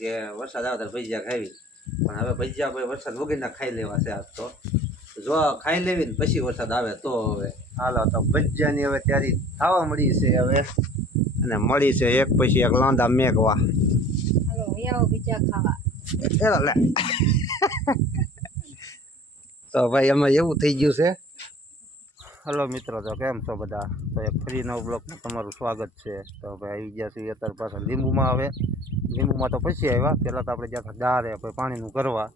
કે વરસાદ આવે ત્યારે ભજીયા ખાવી, પણ હવે ભજીયા ભાઈ વરસાદ વગરના ખાઈ લેવા છે આજ તો. જો ખાઈ લેવી ને પછી વરસાદ આવે તો હવે હાલો તો ભજીયાની હવે તૈયારી થવા મળી છે હવે, અને મળી છે એક પછી એક લાંદા મેઘવા. તો ભાઈ એમાં એવું થઈ ગયું છે. હલો મિત્રો, તો કેમ છો બધા? તો એક ફ્રી નવ બ્લોકમાં તમારું સ્વાગત છે. તો ભાઈ આવી ગયા છીએ અત્યારે પાછા લીંબુમાં. આવે લીંબુમાં તો પછી આવ્યા, પહેલાં તો આપણે જ્યાં દારે ભાઈ પાણીનું કરવા.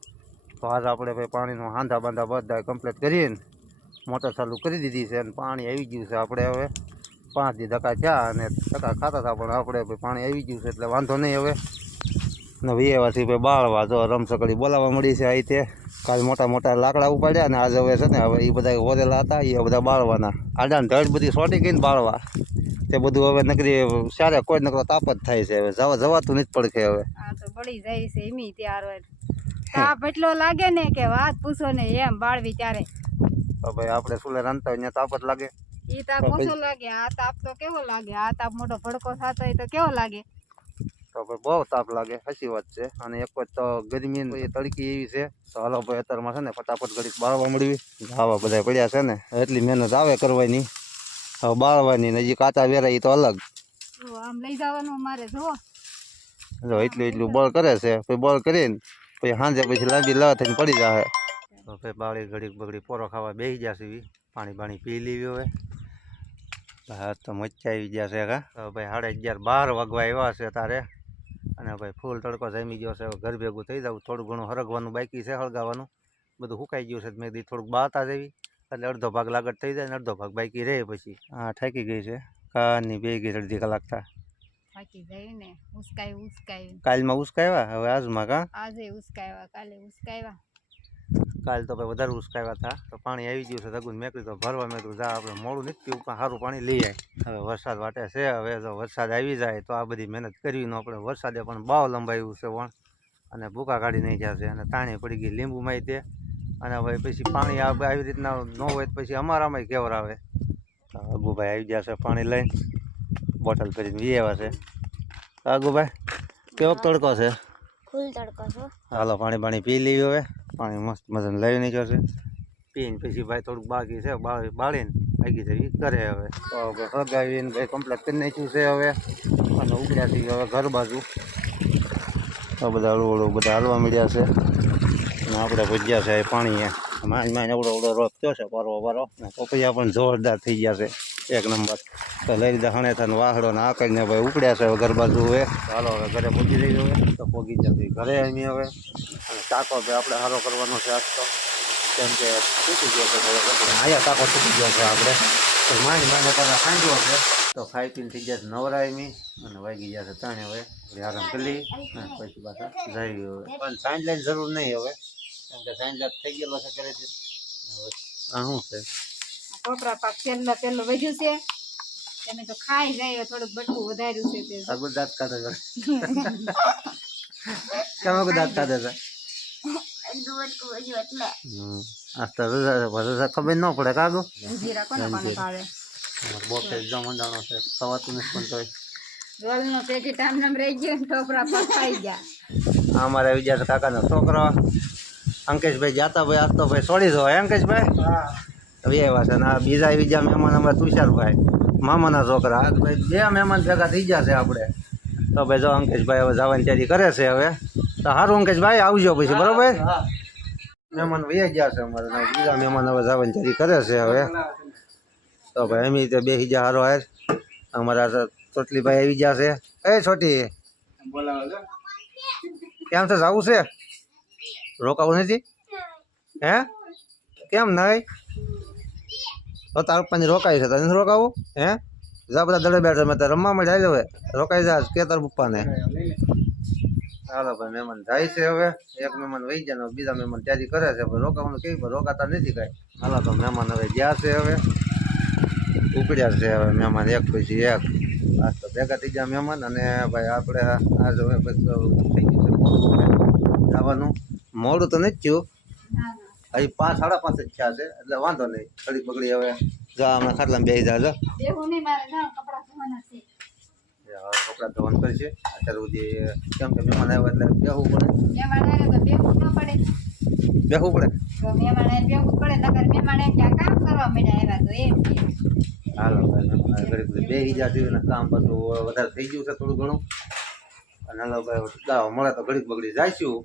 તો આજ આપણે ભાઈ પાણીનું હાંધા બાંધા બધા કમ્પ્લીટ કરીને મોટર ચાલુ કરી દીધી છે, અને પાણી આવી ગયું છે. આપણે હવે 5 દી ધક્કા થયા અને ધક્કા ખાતા હતા, પણ આપણે ભાઈ પાણી આવી ગયું છે એટલે વાંધો નહીં. હવે ને વિયેવાથી ભાઈ બાળવા જો રમસકડી બોલાવવા મળી છે. આ તે કાલ મોટા મોટા લાકડા ઉપાડ્યા અને આજ હવે છે ને હવે એ બધા વરેલા હતા એ બધા બાળવાના. આડાને ધડ બધી સોટી ગઈને બાળવા તે બધું હવે નકરી સારે કોઈ નકરો તાપ જ થાય છે. હવે જવાતું નથી પડખે. હવે તો બળી જાય છે એમી ત્યાર તાપ એટલો લાગે ને કે વાત પૂછો ને. એમ બાળવી ત્યારે તો ભાઈ આપણે સુલે રાંધતા હોય ત્યાં તાપ જ લાગે. એ તાપ ઓછો લાગે, આ તાપ તો કેવો લાગે. આ તાપ મોટો ભડકો થતો હોય તો કેવો લાગે. તો ભાઈ બહુ તાપ લાગે, સાચી વાત છે. અને એક વખત તો ગરમી તડકી એવી છે. તો હાલો ભાઈ અત્યારમાં છે ને ફટાફટ ઘડીક બાળવા મળવી. આવા બધા પડ્યા છે ને એટલી મહેનત આવે કરવાની. હવે બાળવાની ને હજી કાચા વેરા એ તો અલગ. આમ લઈ જવાનું મારે જો એટલું બળ કરે છે. પછી બળ કરીને પછી સાંજે પછી લાંબી લવા થઈને પડી જાય. તો ભાઈ બાળી ઘડીક બગડી પોરો ખાવા બેસી જશે. પાણી બાણી પી લેવી. હવે હા તો મચ્છા આવી ગયા છે. કા ભાઈ 11:30 વાગવા આવ્યા છે તારે. અને ભાઈ ફૂલ તડકો જામી ગયો છે. ઘર ભેગું થઈ જવું, થોડું ઘણું હરગવાનું બાકી છે, હળગાવાનું બધું સુકાઈ ગયું છે. મેં કીધું થોડુંક બાતા જેવી એટલે અડધો ભાગ લાગત થઈ જાય ને અડધો ભાગ બાકી રહે. પછી હા થાકી ગઈ છે. કારની બે ગઈ અડધી કલાક થાકી જાય ને. ઉસકાઈ કાલમાં ઉસકાવ્યા, હવે આજમાં કા આજે ઉસકાવ્યા, કાલે ઉસકાવ્યા. કાલ તો ભાઈ વધારે ઉસકાવ્યા હતા. તો પાણી આવી ગયું છે તગુન મેકડી તો ભરવા. મેં જા આપણે મોડું નથી પીવું પણ સારું પાણી લઈ જાય. હવે વરસાદ વાટે છે. હવે જો વરસાદ આવી જાય તો આ બધી મહેનત કરવી ન. આપણે વરસાદે પણ ભાવ લંબાવ્યું છે વણ, અને ભૂકા કાઢી નહીં જશે. અને તાણી પડી ગઈ લીંબુમાં તે. અને હવે પછી પાણી આવી રીતના ન હોય તો પછી અમારામાં કેવર આવે. તો અગુભાઈ આવી ગયા છે પાણી લઈને, બોટલ ભરીને વિયેવા છે. અગુભાઈ કેવો તડકો છે? ફૂલ તડકો છો. હાલો પાણી પી લેવી. હવે પાણી મસ્ત મજાને લઈ નહીં જશે. પીને પછી ભાઈ થોડુંક બાકી છે બાળીને ભાગી જવી કરે. હવે તો હગાવીને ભાઈ કમ્પ્લીટ કરી નાખ્યું છે. હવે અને ઉગડ્યાથી હવે ઘર બાજુ તો બધા હળવું બધા હાલવા મળ્યા છે. અને આપણે ભજ્યા છે પાણી માન અવડો રોપ થયો છે પારો. ને પપૈયા પણ જોરદાર થઈ ગયા છે, એક નંબર. તો લઈ લીધા હણેથાને વાહડો ને આ કરીને ભાઈ ઉપડ્યા છે. હવે ઘર બાજુ હવે ચાલો હવે ઘરે પહોંચી રહી. હવે તો પહોંચી જતી ઘરે એની. હવે અને ટાંકો ભાઈ આપણે સારો કરવાનો છે આજ તો, કેમ કે તૂટી ગયો છે. અહીંયા ટાંકો તૂટી ગયો છે. આપણે તો માને તારા ખાંડ્યો છે. તો ખાઈ પીને થઈ ગયા છે નવરા એમી, અને વાગી ગયા છે 3. હવે આરામ કરી લઈ પછી પાછા જઈ. હવે પણ સાંજ લઈને જરૂર નહીં હવે, કેમ કે સાંજ થઈ ગયેલો છે કરે છે. હવે આ શું છે કોપરા પાક પેલો વધ્યું છે. તમે તો ખાઈ જાય થોડુંક બટકું વધાર્યું છે. તે આગળ દાંત કાઢે છે. કેમ દાંત કાઢે છે? ખબર ન પડે કાગો જીરા કોને કોને ભાવે. બોટે જમંદાણો છે, ખવાતું નથી પણ તોય રોલનો પેકેટ આમ નામ રહી ગયો ને ટોપરા પાક ખાઈ ગયા. અમારે આવી ગયા છે કાકાનો છોકરો અંકેશભાઈ. જાતા ભાઈ આજ તો ભાઈ છોડી દો અંકેશભાઈ. હવે એવા છે ને આ બીજા આવી ગયા મહેમાન અમારા તુષારભાઈ મામાના છોકરા. આજ ભાઈ 2 મહેમાન ભેગા થઈ ગયા છે આપણે. તો ભાઈ જો અંકેશભાઈ હવે જવાની તૈયારી કરે છે. હવે તો સારું અંકેશભાઈ આવજો પછી, બરોબર? મહેમાન વૈયા ગયા છે અમારે, બીજા મહેમાન હવે જવાની તૈયારી કરે છે. હવે તો ભાઈ એમ રીતે બેસી ગયા હારો હાર. અમારા ચોટલીભાઈ આવી ગયા છે. એ છોટી કેમ છે? જવું છે? રોકાવું નથી? હે કેમ નહીં? તો તારું પાણી રોકાય છે, તને રોકાવું? હે જા બધા દડે બેઠા મેં રમવા મળે. હવે રોકાઈ જા કે તાર પપ્પાને. હાલો ભાઈ મહેમાન જાય છે. હવે એક મહેમાન વહી ગયા ને બીજા મહેમાન તૈયારી કરે છે. રોકાવાનું કેવી રોકાતા નથી કાંઈ. હાલો તો મહેમાન હવે ગયા છે. હવે ઉપડ્યા છે. હવે મહેમાન એક પછી એક. આજ તો ભેગા થઈ ગયા મહેમાન. અને ભાઈ આપણે આજ હવે થઈ ગયું છે જવાનું. મોડું તો નથી થયું, હજી 5 સાડા 5 જ થયા છે એટલે વાંધો નહીં. ઘડી બગડી હવે જા હમણાં ખાટલામાં બેસી જાજો. કપડા ધોવાનું કરશે અત્યારે સુધી કેમ કે મહેમાન આવ્યા એટલે બેહવું પડે મહેમાન આવે તો બેહવું ન પડે બેહવું પડે તો મહેમાન આવે બેહવું પડે નકર મહેમાન એમ કે આ કામ કરવા માંડ્યા આવ્યા તો એમ કે હાલો ભાઈ મહેમાન ઘડીક બે ઈજા થયું ને કામ બધું વધારે થઈ ગયું છે થોડું ઘણું અને હાલો ભાઈ દાવ મળે તો ઘડીક બગડી જઈશું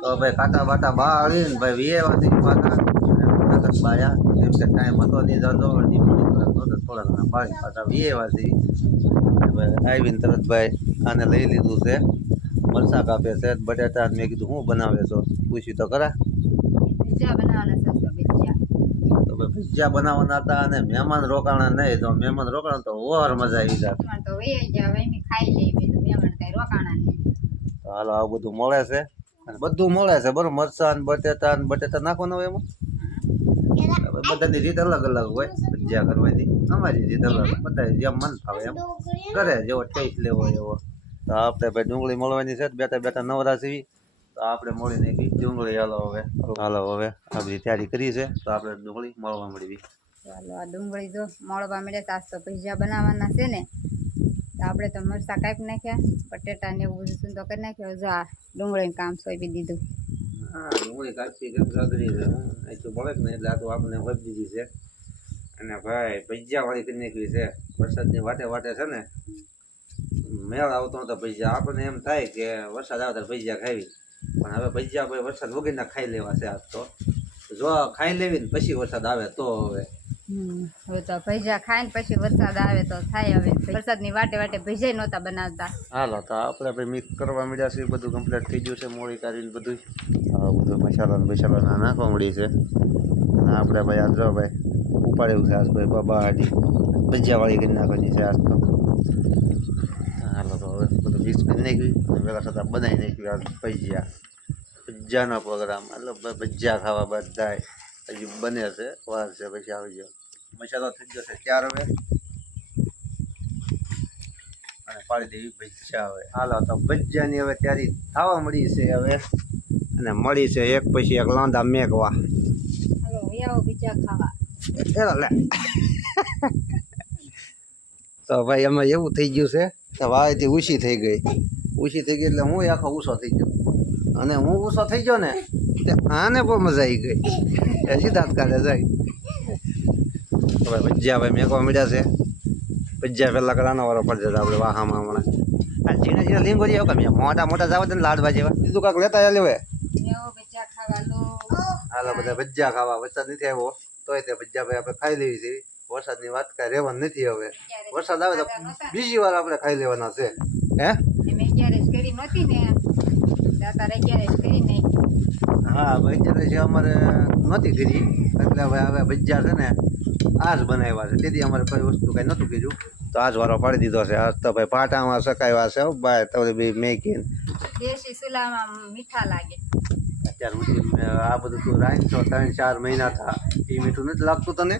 તો ભાઈ કાંટા બાટા બાળીને ભાઈ વિયેવાથી પાછા બાયા કેમ કે ટાઈમ હતો નહીં જતો અડધી પોણી કલાક હતો થોડા ઘણા બાળી પાછા વિયેવાથી આવીને તરત ભાઈ આને લઈ લીધું છે મરચાં કાપે છે બટાટા મેં કીધું હું બનાવે છો પૂછ્યું તો ખરા ભજીયા બનાવવાના છે તો ભજીયા તો ભાઈ ભજીયા બનાવવાના હતા અને મહેમાન રોકાણા નહીં તો મહેમાન રોકાણા તો ઓર મજા આવી જાય મહેમાન તો વહી ગયા હવે એમ ખાઈ લઈ બીજું મહેમાન કઈ રોકાણા નહીં તો હાલો આવું બધું મળે છે અને બધું મળે છે બરોબર મરચાં બટેટા નાખવાના હોય એમાં બધાની રીત અલગ અલગ હોય ભજીયા કરવાની અમારી રીત અલગ બધા જેમ મન ફાવે એમ કરે જેવો ટેસ્ટ લેવો એવો તો આપણે ભાઈ ડુંગળી મળવાની છે બેઠા બેઠા નવરા સીવી તો આપણે મળી નાખી ડુંગળી હાલો હવે આ બધી તૈયારી કરી છે તો આપણે ડુંગળી મળવા મળી ચાલો આ ડુંગળી જો મળવા મળે તાસ તો ભજીયા બનાવવાના છે ને તો આપણે તો મરચાં કાપી નાખ્યા બટેટા ને એવું બધું સૂંદો કરી નાખ્યો જો આ ડુંગળીનું કામ સોંપી દીધું હા ડુંગળી કાપી કેમ અઘરી છે એટલું મળે જ ને એટલે આ તો આપણે વધી દીધી છે અને ભાઈ ભજીયા વાળી કરી નાખવી છે વરસાદની વાટે વાટે છે ને મેળ આવતો નતો ભજીયા આપણને એમ થાય કે વરસાદ આવે ત્યારે ભજીયા ખાવી પણ હવે ભજીયા ભાઈ વરસાદ વગરના ખાઈ લેવા છે આજ તો જો ખાઈ લેવી ને પછી વરસાદ આવે તો હવે તો ભજીયા ખાય ને પછી વરસાદ આવે તો થાય હવે વરસાદની વાટે વાટે ભજીયા નહોતા બનાવતા હાલો તો આપણે ભાઈ મિક્સ કરવા મળ્યા છે બધું કમ્પ્લીટ થઈ ગયું છે મોળી કાઢીને બધું બધું મસાલા નાખવા મળી છે અને આપણે ભાઈ આજ જો ભાઈ ઉપાડ્યું છે આજ ભાઈ બાબાજી ભજીયાવાળી કરી નાખવાની છે આજ તો હાલો તો હવે બધું મિક્સ કરી નાખ્યું પહેલાં છતાં બનાવી નાખ્યું આજ ભજીયાનો પ્રોગ્રામ એટલે ભજીયા ખાવા બધા હજી બને છે વાર છે પછી આવી ગયો મસાલો થઈ ગયો છે ત્યાર હવે અને પાડી દેવી ભજીયા હવે હાલો તો ભજીયાની હવે તૈયારી થવા મળી છે હવે અને મળી છે એક પછી એક લાંદા મેઘવા હાલો આવો ભજીયા ખાવા લે તો ભાઈ એમાં એવું થઈ ગયું છે કે વાવેથી ઊંચી થઈ ગઈ એટલે હું આખો ઊંચો થઈ ગયો અને હું ઊંચો થઈ ગયો ને તે આને બહુ મજા આવી ગઈ એ સીધા કાઢે જાય હવે ભજીયા ભાઈ મેકવા મળ્યા છે ભજીયા પહેલાં કરાનો વાળો પડશે આપણે વાહામાં હમણાં આ ઝીણા લીંગોરી આવ કે મોટા મોટા જાવ ને લાડવા જેવા બીજું કાંક લેતા લેવે ભજીયા ખાવા લો હાલો બધા ભજીયા ખાવા વરસાદ નથી આવ્યો તોય તે ભજીયા ભાઈ આપણે ખાઈ લેવી છે વરસાદની વાત કાંઈ રહેવાનું નથી હવે વરસાદ આવે તો બીજી વાર આપણે ખાઈ લેવાના છે હે મેં ક્યારે કરી નહોતી ને તારે ક્યારે કરી નહીં હા ભજીયા છે અમારે નહોતી કરી એટલે હવે ભજીયા છે ને આજ બનાવ્યા છે તેથી અમારે કોઈ વસ્તુ કાંઈ નહોતું કીધું તો આજ વારો પાડી દીધો છે આજ તો ભાઈ પાટામાં શકાવ્યા છે ભાઈ તમે બી મેકીને દેશી સુલામાં મીઠા લાગે અત્યાર સુધી આ બધું તું રાંધશો 3-4 મહિના થા એ મીઠું નથી લાગતું તને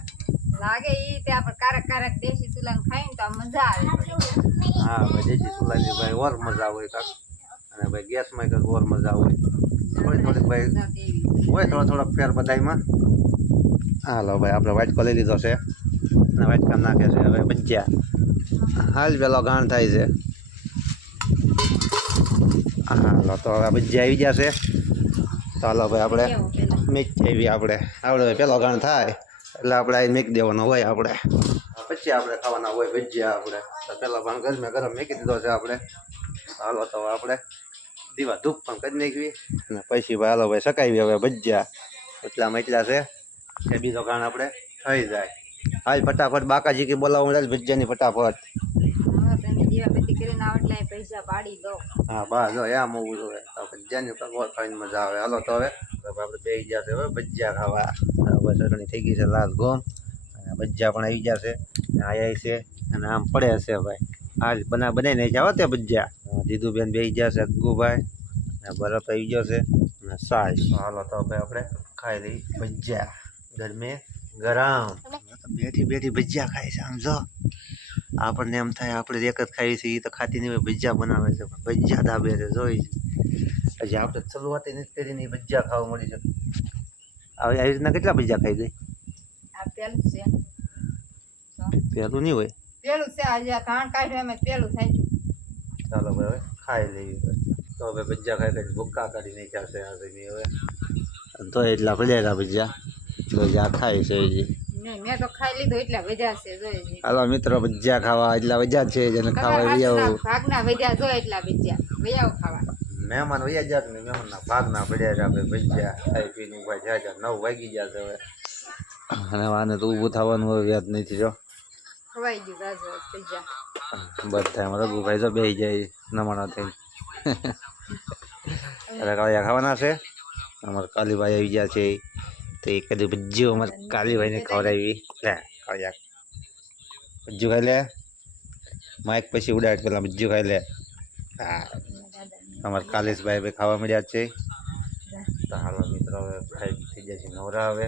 લાગે ઈ તે આપણે કારક દેશી સુલાન ખાઈને તો મજા આવે હા ભાઈ દેશી સુલાની ભાઈ ઓર મજા હોય કાંક અને ભાઈ ગેસમાં કાંક ઓર મજા હોય થોડીક ભાઈ હોય થોડોક ફેર બધામાં હાલો ભાઈ આપણે વાટકો લઈ લીધો છે અને વાટકા નાખે છે હવે ભજીયા હાલ પેલો ગાણ થાય છે હાલો તો હવે ભજીયા આવી ગયા છે તો હાલો ભાઈ આપણે મિક્સ એવી આપણે પેલો ગાણ થાય એટલે આપણે અહીં મેકી દેવાનો હોય આપણે પછી આપણે ખાવાના હોય ભજીયા આપણે તો પેલા પણ ગરમ મેકી દીધો છે આપણે હાલો તો આપણે દીવા ધૂપ પણ કરી નાખવી અને પછી ભાઈ હાલો ભાઈ સકાવી હવે ભજીયા એટલામાં એટલા છે કે બીજો કાણ આપણે થઈ જાય હાલ ફટાફટ બાકાજી કે બોલાવવા મળે ભજીયાની ફટાફટ હા બસ જો એમ હોવું જોઈએ ભજીયાની પકવાન ખાઈને મજા આવે હાલો તો હવે આપણે બે ગયા છે હવે ભજીયા ખાવા હવે ચટણી થઈ ગઈ છે લાલ ગોમ અને ભજીયા પણ આવી ગયા છે આયા છે અને આમ પડે છે ભાઈ આજ બનાવીને જાવ તે ભજીયા દીદુબેન બે ગયા છે અગ્ગુભાઈ અને બરફ આવી ગયો છે અને સાસ હાલો તો ભાઈ આપણે ખાઈ લઈ ભજીયા ગરમે ગરમ બેઠી ભજીયા ખાય છે આમ જો આપણને એમ થાય આપણે એક જ ખાઈએ છીએ એ તો ખાતી નહીં ભજીયા બનાવે છે ભજીયા દાબે છે જોઈ હજી આપણે શરૂઆત નથી કરીને ભજીયા ખાવા મળી છે આવી રીતના કેટલા ભજીયા ખાઈ ગઈ પહેલું નહીં હોય પેલું છે આજે કાણ કાઢ્યો એમ પેલું થાય ચાલો હવે ખાઈ લઈએ તો હવે ભજીયા ખાઈ ખાઈ ભૂક્કા કાઢી નાખ્યા છે આ જમી હવે તો એટલા પડ્યા ભજીયા તો જ્યાં ખાય છે હજી મેં તો ખાઈ લીધો એટલા વજા છે જોઈએ હાલો મિત્રો ભજીયા ખાવા એટલા વજા છે જેને ખાવા વૈયા ભાગના વજા જો એટલા ભજીયા વૈયાઓ ખાવા મહેમાન વૈયા જાત ને મહેમાનના ભાગના પડ્યા છે આપણે ભજીયા ખાઈ પીને ઉભા થયા છે 9 વાગી ગયા છે હવે અને આને તો ઊભું થવાનું હવે યાદ નથી જો ખવાઈ ગયું જાજો ભજીયા બધા એમાં રઘુભાઈ તો બેસી જાય નમાણા થઈને અરે કાળિયા ખાવાના છે અમારે કાલીભાઈ આવી ગયા છે તો એ કદી ભજીયો અમારે કાલીભાઈને ખવડાવી લે કાળિયા ભજીયું ખાઈ લે માઇક પછી ઉડાડ પેલા ભજીયું ખાઈ લે હા અમારે કાલેશભાઈ ભાઈ ખાવા મળ્યા છે તો હાલો મિત્રો હવે ખાઈ થઈ જાય છે નવરા હવે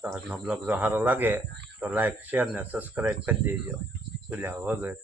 તો આજનો બ્લોગ જો સારો લાગે તો લાઈક શેર ને સબસ્ક્રાઈબ કરી દેજો ભૂલ્યા વગર